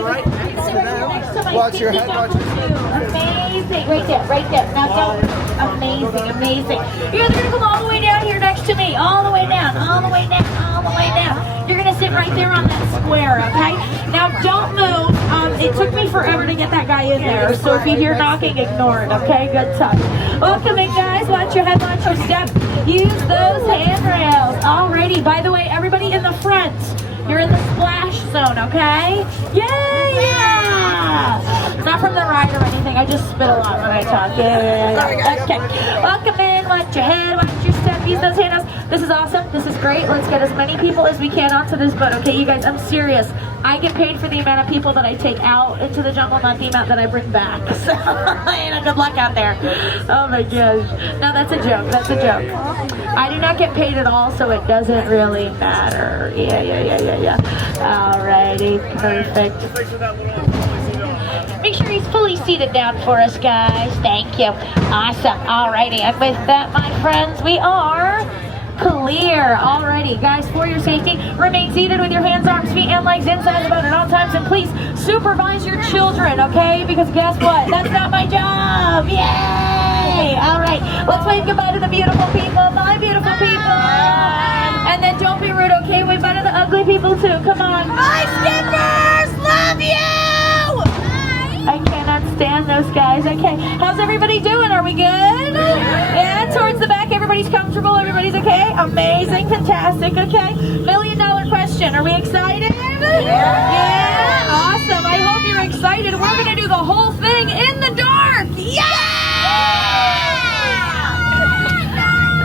Right next to them. Watch your head. Watch your head. Amazing. Right there. Now don't. Amazing. You're going to come all the way down here next to me. All the way down. You're going to sit right there on that square, okay? Now don't move. It took me forever to get that guy in there, so if you hear knocking, ignore it, okay? Good touch. Welcome in, guys. Watch your head, watch your step. Use those handrails. Alrighty. By the way, everybody in the front, you're in the splash zone, okay? Yeah! Not from the ride or anything. I just spit a lot when I talk. Yeah. Okay. Welcome in. Watch your head. Watch your step. Use those handles. This is awesome. This is great. Let's get as many people as we can onto this boat. Okay, you guys, I'm serious. I get paid for the amount of people that I take out into the jungle, not the amount that I bring back. So, good luck out there. Oh my gosh. No, that's a joke. That's a joke. I do not get paid at all, so it doesn't really matter. Yeah. Alrighty, perfect. Make sure he's fully seated down for us, guys. Thank you. Awesome. Alrighty, and with that, my friends, we are clear. Alrighty, guys, for your safety, remain seated with your hands, arms, feet, and legs inside the boat at all times, and please supervise your children, okay? Because guess what? That's not my job. Yay! Alright, let's wave goodbye to the beautiful people. Bye, beautiful people. And then don't be rude, okay? Wave bye to the ugly people, too. Come on. Bye, skippers! Love you! I cannot stand those guys. Okay, how's everybody doing? Are we good? Yeah, towards the back, everybody's comfortable, everybody's okay? Amazing, fantastic, okay? $1 million question, are we excited? Yeah, awesome. I hope you're excited. We're gonna do the whole thing in the dark. Yeah!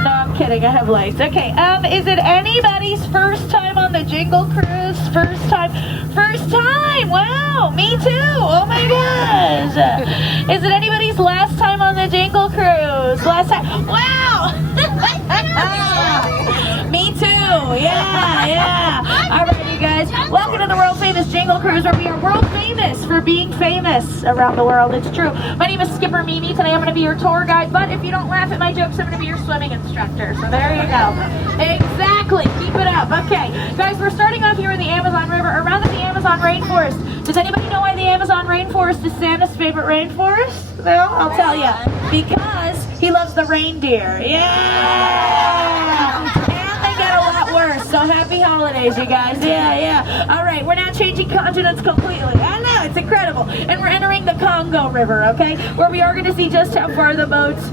No, I'm kidding, I have lights. Okay, is it anybody's first time on the Jingle Cruise? First time? Wow, me too. Oh my gosh. Is it anybody's last time on the Jingle Cruise? Last time? Wow. Me too. Yeah. All right, you guys. Welcome to the world famous Jingle Cruise, where we are world famous for being famous around the world. It's true. My name is Skipper Mimi. Today I'm going to be your tour guide, but if you don't laugh at my jokes, I'm going to be your swimming instructor. So there you go. Exactly. Keep it up. Okay. Guys, we're starting off here in the Amazon River, around the Amazon rainforest. Does anybody know why the Amazon rainforest is Santa's favorite rainforest? Well, I'll tell you. Because he loves the reindeer. Yeah! And they get a lot worse. So happy holidays, you guys. Yeah. All right, we're now changing continents completely. I know, it's incredible. And we're entering the Congo River, okay? Where we are going to see just how far the boats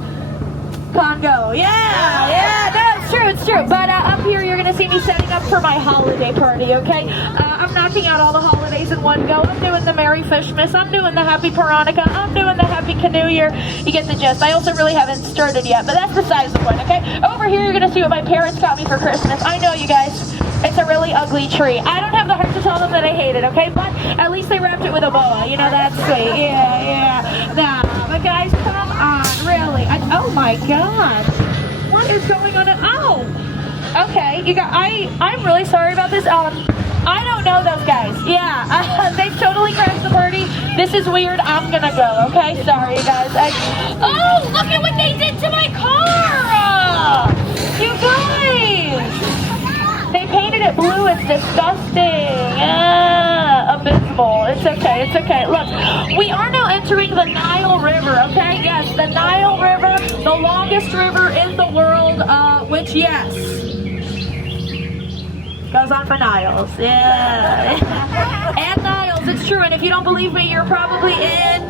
Congo. Yeah. No, it's true. But up here, you're going to see me setting up for my holiday party, okay? I'm knocking out all the holidays in one go. I'm doing the Merry Fishmas. I'm doing the Happy Piranha. I'm doing the Happy Canoe Year. You get the gist. I also really haven't started yet, but that's besides the point, okay? Over here, you're going to see what my parents got me for Christmas. I know, you guys. It's a really ugly tree. I don't have the heart to tell them that I hate it, okay? But at least they wrapped it with a boa. You know, that's sweet. Yeah. Nah, but guys, come on, really. Oh my God. What is going on? Oh, okay. You guys, I'm really sorry about this. I don't know those guys. Yeah, they've totally crashed the party. This is weird. I'm gonna go, okay? Sorry, you guys. Oh, look at what they did to my car! You guys! They painted it blue. It's disgusting. Abysmal. It's okay. Look, we are now entering the Nile River, okay? Yes, the Nile River, the longest river in the world, which, yes, goes on for Niles. Yeah. And Niles, it's true. And if you don't believe me, you're probably in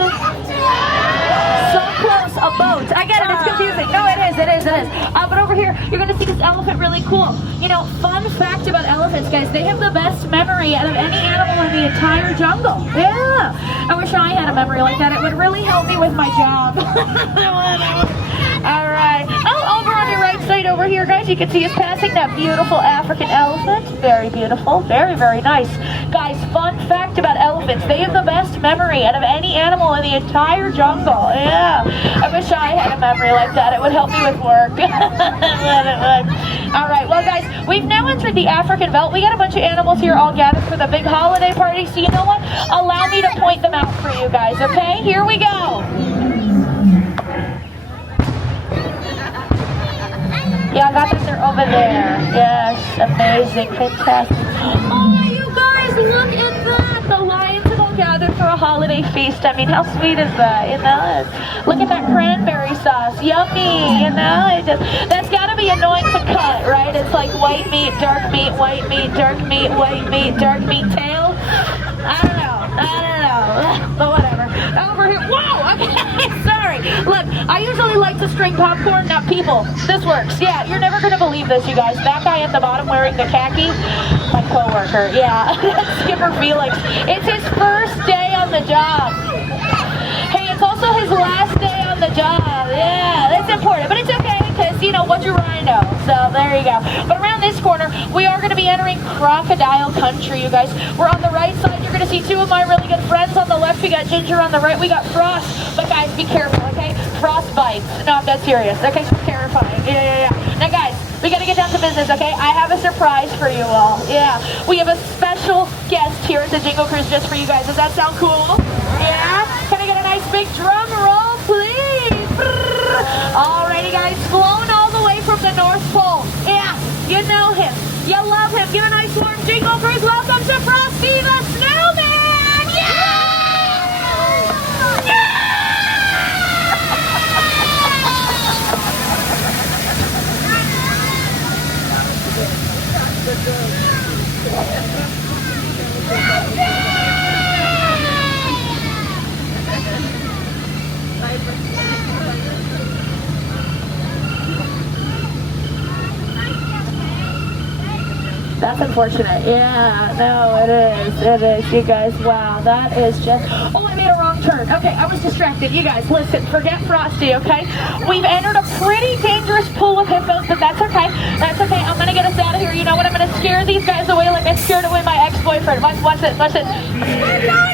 so close a boat. I get it. It's confusing. No, it is. But over here, you're going to see this elephant really cool. You know, fun fact about elephants, guys, they have the best memory out of any animal in the entire jungle. Yeah. I wish I had a memory like that. It would really help me with my job. All right. Oh, over on your right side over here, guys, you can see us passing that beautiful African elephant. Very beautiful. Very, very nice. Guys, fun fact about elephants. They have the best memory out of any animal in the entire jungle. Yeah. I wish I had a memory like that. It would help me with work. All right. Well, guys, we've now entered the African belt. We got a bunch of animals here all gathered for the big holiday party. So you know what? Allow me to point them out for you guys, okay? Here we go. Yeah, I got that they're over there. Yes, amazing, fantastic. Oh, you guys, look at that. The lions have all gathered for a holiday feast. I mean, how sweet is that, you know? Look at that cranberry sauce. Yummy, you know? That's got to be annoying to cut, right? It's like white meat, dark meat, white meat, dark meat, white meat, dark meat, tail. I don't know. But whatever. Over here. Whoa! Okay, sorry. Look, I usually like to string popcorn, not people. This works. Yeah, you're never going to believe this, you guys. That guy at the bottom wearing the khaki, my coworker. Yeah, Skipper Felix. It's his first day on the job. Hey, it's also his last day on the job. Yeah, that's important. But it's okay because, you know, what's your rhino? So there you go. But around this corner, we are going to be entering crocodile country, you guys. We're on the right side. You're going to see two of my really good friends. On the left, we got Ginger. On the right, we got Frost. But guys, be careful, okay? Frost bites. No, I'm dead serious. Okay, so terrifying. Yeah. Now, guys, we got to get down to business, okay? I have a surprise for you all. Yeah. We have a special guest here at the Jingle Cruise just for you guys. Does that sound cool? Yeah? Can I get a nice big drum roll, please? Alrighty, guys. Flown all the way from the North Pole. Yeah, you know him. You love him. Give a nice warm Jingle Cruise. Welcome to Frosty the Snowman! Yeah! That's unfortunate. Yeah, no, it is. You guys, wow, that is just... Oh, I made a wrong turn. Okay, I was distracted. You guys, listen, forget Frosty, okay? We've entered a pretty dangerous pool of hippos, but that's okay. That's okay. I'm going to get us out of here. You know what? I'm going to scare these guys away like I scared away my ex-boyfriend. Watch this. We're going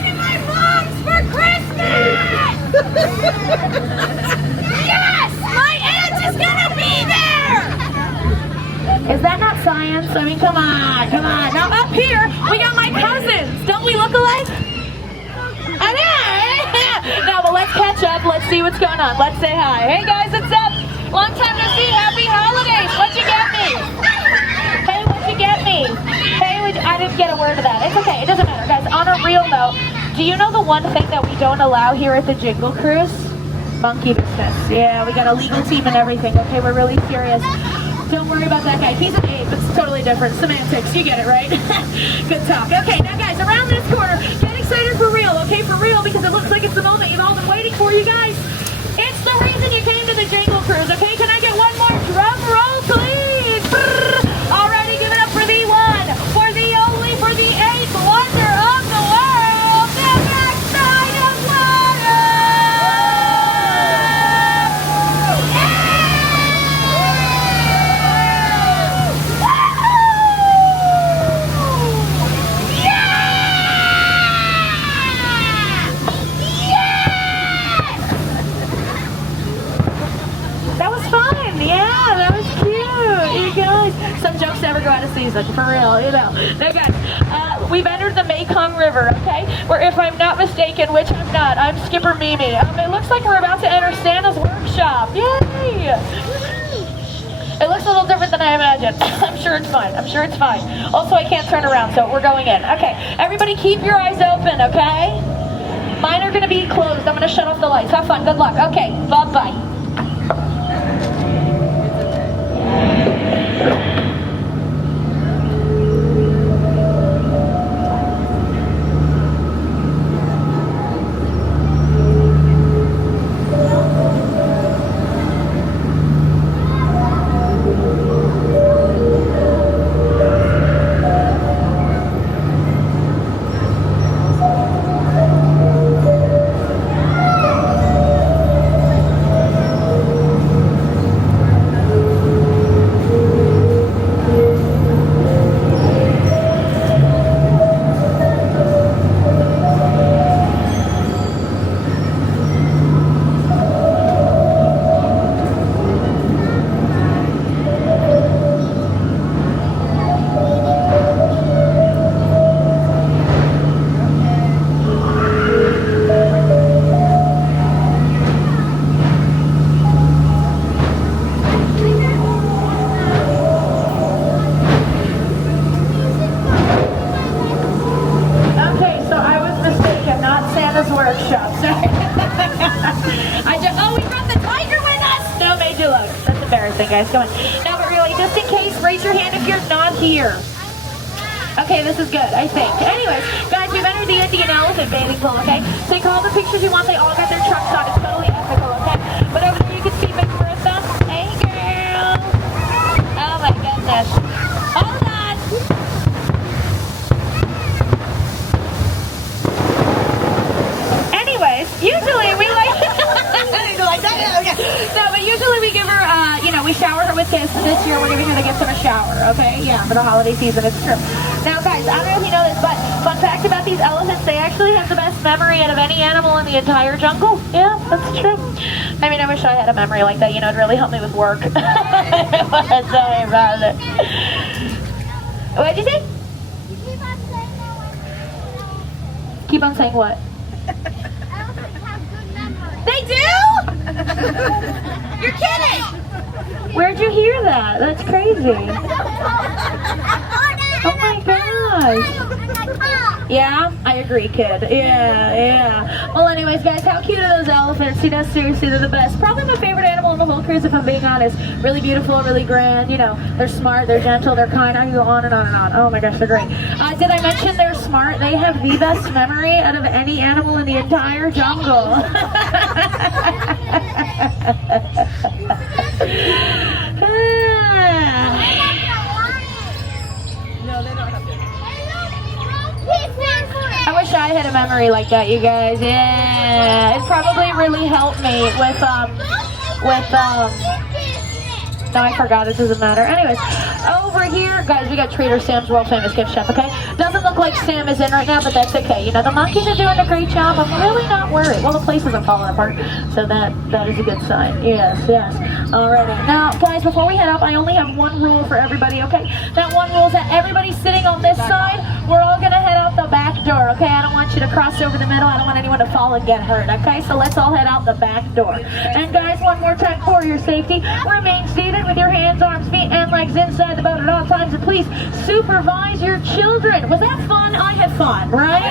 to my mom's for Christmas! Yes! My aunt is going to be there! Is that not science? I mean, come on. Now up here, we got my cousins. Don't we look alike? No, but let's catch up. Let's see what's going on. Let's say hi. Hey guys, what's up? Long time no see. Happy holidays. What'd you get me? Hey, what'd you get me? Hey, I didn't get a word of that. It's okay. It doesn't matter. Guys, on a real note, do you know the one thing that we don't allow here at the Jingle Cruise? Monkey business. Yeah, we got a legal team and everything. Okay, we're really serious. Don't worry about that guy. He's an ape. It's totally different. Semantics. You get it, right? Good talk. Okay, now guys, around this corner, get excited for real, okay? For real, because it looks like it's the moment you've all been waiting for, you guys. It's the reason you came to the Jingle Cruise, okay? Can I get one more drum roll, please? Alrighty, give it up for the one, for the only, for the eighth wonder of the world, the backside of water! Some jokes never go out of season, for real, you know. Now guys, we've entered the Mekong River, okay? Where if I'm not mistaken, which I'm not, I'm Skipper Mimi. It looks like we're about to enter Santa's workshop. Yay! It looks a little different than I imagined. I'm sure it's fine. Also, I can't turn around, so we're going in. Okay, everybody keep your eyes open, okay? Mine are gonna be closed. I'm gonna shut off the lights. Have fun, good luck. Okay, bye-bye. guys. Come on. No, but really, just in case, raise your hand if you're not here. Okay, this is good, I think. Anyways, guys, we've entered the Indian elephant bathing pool, okay? Take all the pictures you want. They all got their trucks on. It's totally ethical, okay? But over there you can see Big Bertha. Hey, girl. Oh, my goodness. Hold on. Anyways, usually we like... No, but usually we give her, we shower her with kisses. This year we're giving her the gift of a shower, okay? Yeah, for the holiday season, it's true. Now, guys, I don't know if you know this, but fun fact about these elephants, they actually have the best memory out of any animal in the entire jungle. Yeah, that's true. I mean, I wish I had a memory like that. It'd really help me with work. Sorry about it. What did you say? Keep on saying what? They do? You're kidding! Where'd you hear that? That's crazy. Oh my gosh. Yeah, I agree, kid. Yeah. Well, anyways, guys, how cute are those elephants? Seriously, they're the best. Probably my favorite animal on the whole cruise, if I'm being honest. Really beautiful, really grand. They're smart, they're gentle, they're kind. I can go on and on and on. Oh my gosh, they're great. Did I mention they're smart? They have the best memory out of any animal in the entire jungle. I wish I had a memory like that, you guys. Yeah, it probably really helped me with no, I forgot, it doesn't matter. Anyways, over here, guys, we got Trader Sam's world famous gift shop, okay? Doesn't look like Sam is in right now, but that's okay. The monkeys are doing a great job. I'm really not worried. Well, the place isn't falling apart, so that is a good sign. Yes. Alrighty. Now, guys, before we head up, I only have one rule for everybody, okay? That one rule is that everybody sitting on this side, we're all gonna head out the back door, okay? I don't want you to cross over the middle. I don't want anyone to fall and get hurt, okay? So let's all head out the back door. And guys, one more time for your safety, remain seated with your hands, arms, feet, and legs inside the boat at all times, and please supervise your children. Was that fun? I had fun, right?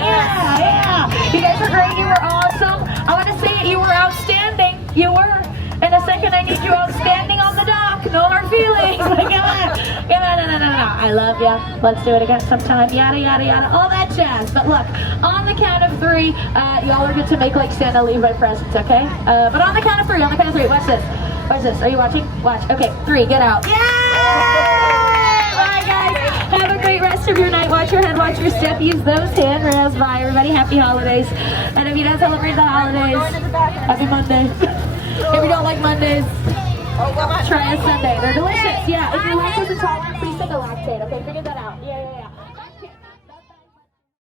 Yeah. You guys are great. You were awesome. I want to say it. You were outstanding. You were. In a second, I need you outstanding on the dock. No hard feelings. Come on. No. I love ya. Let's do it again sometime. Yada, yada, yada. All that jazz. But look, on the count of 3, y'all are good to make like Santa leave my presents, okay? But on the count of 3, watch this. Watch this. Are you watching? Watch. Okay, 3, get out. Yay! Bye, guys. Have a great rest of your night. Watch your head, watch your step. Use those handrails. Bye, everybody. Happy holidays. And if you don't celebrate the holidays, happy Monday. If you don't like Mondays, try a Sunday. They're delicious. Yeah, if you're lactose intolerant, please take a lactate, okay?